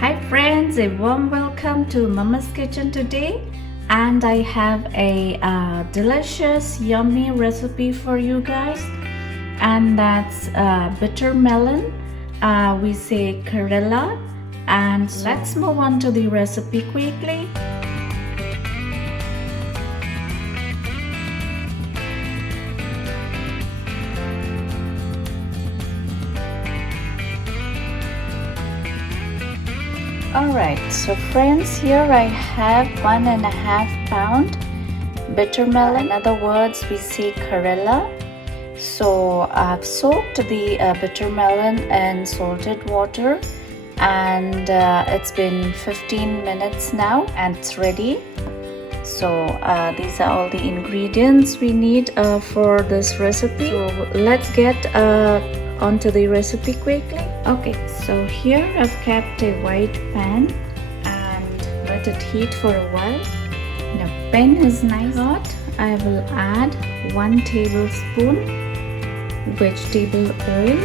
Hi friends, a warm welcome to Mama's Kitchen today, and I have a delicious yummy recipe for you guys, and that's bitter melon. We say Karela, and let's move on to the recipe quickly. Alright, so friends, here I have 1.5 pound bitter melon. In other words, we say Karela. So I've soaked the bitter melon in salted water, and it's been 15 minutes now and it's ready. So these are all the ingredients we need for this recipe. So let's get onto the recipe quickly. Okay, so here I've kept a white pan and let it heat for a while. Now pan is nice hot. I will add 1 tablespoon vegetable oil,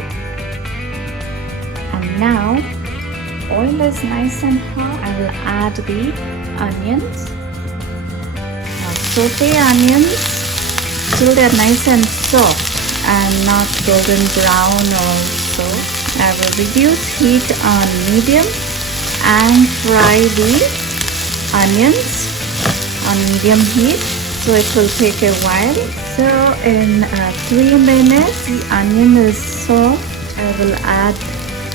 and now oil is nice and hot. I will add the onions. Now saute onions till they're nice and soft and not golden brown or so. I will reduce heat on medium and fry the onions on medium heat, so it will take a while. So in 3 minutes the onion is soft. I will add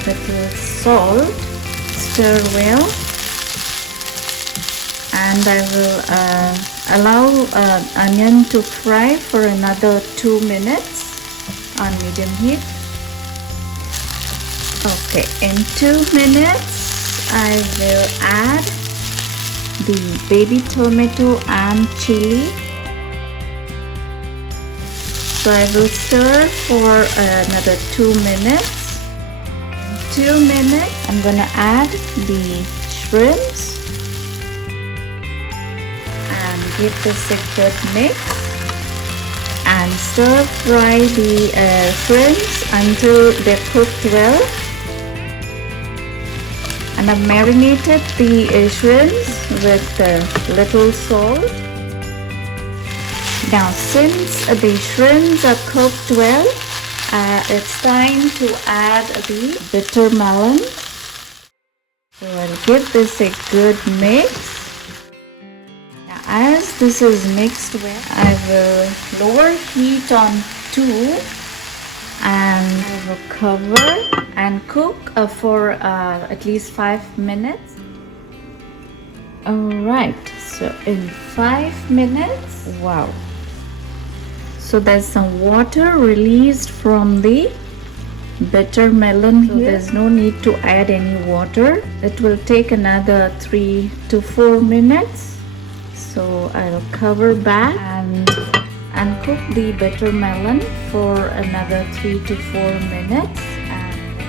little salt, stir well, and I will allow onion to fry for another 2 minutes on medium heat. Okay, in 2 minutes I will add the baby tomato and chili. So I will stir for another 2 minutes. In 2 minutes I'm gonna add the shrimps and give this a good mix, and stir fry the shrimps until they're cooked well. And I've marinated the shrimps with little salt. Now since the shrimps are cooked well, it's time to add the bitter melon. So I'll give this a good mix. As this is mixed well, I will lower heat on 2 and I will cover and cook for at least 5 minutes. Alright, so in 5 minutes, wow. So there's some water released from the bitter melon here. So there's no need to add any water. It will take another 3 to 4 minutes. So I'll cover back and cook the bitter melon for another 3 to 4 minutes.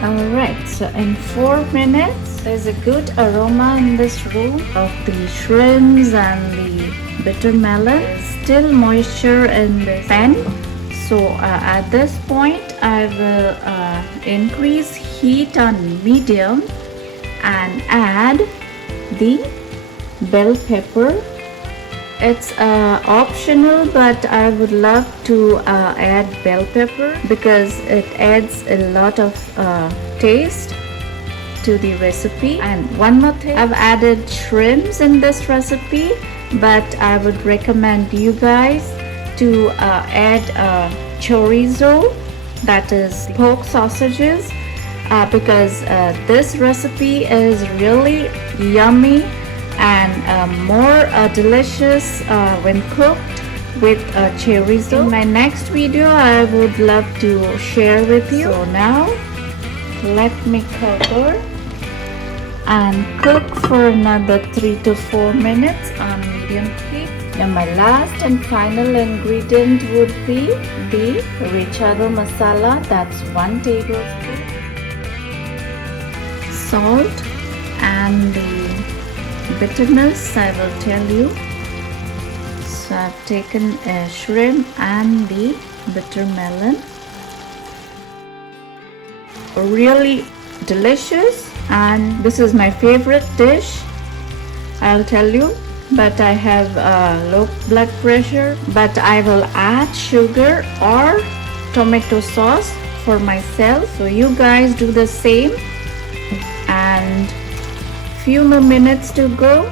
Alright, so in 4 minutes there's a good aroma in this room of the shrimps and the bitter melon. There's still moisture in the pan. So at this point I will increase heat on medium and add the bell pepper. It's optional, but I would love to add bell pepper because it adds a lot of taste to the recipe. And one more thing, I've added shrimps in this recipe, but I would recommend you guys to add chorizo, that is pork sausages, because this recipe is really yummy and more delicious when cooked with chorizo. In my next video I would love to share with you. So now let me cover and cook for another 3 to 4 minutes on medium heat. Now my last and final ingredient would be the richado masala, that's 1 tablespoon, salt, and the bitterness I will tell you. So I've taken a shrimp and the bitter melon. Really delicious And this is my favorite dish, I'll tell you, but I have low blood pressure, but I will add sugar or tomato sauce for myself. So you guys do the same. And few more minutes to go.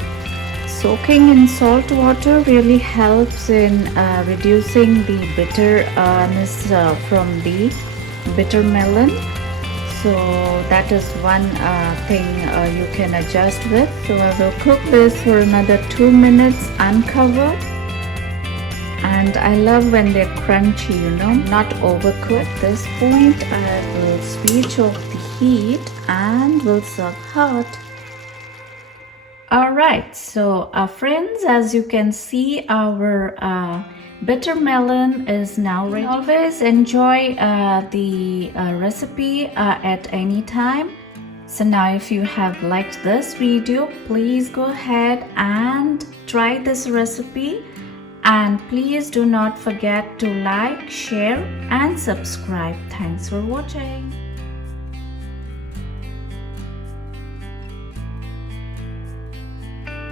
Soaking in salt water really helps in reducing the bitterness from the bitter melon. So that is one thing you can adjust with. So I will cook this for another 2 minutes uncovered. And I love when they're crunchy, you know, not overcooked. At this point, I will switch off the heat and will serve hot. Alright, so friends, as you can see, our bitter melon is now ready. Always enjoy the recipe at any time. So now if you have liked this video, please go ahead and try this recipe. And please do not forget to like, share and subscribe. Thanks for watching.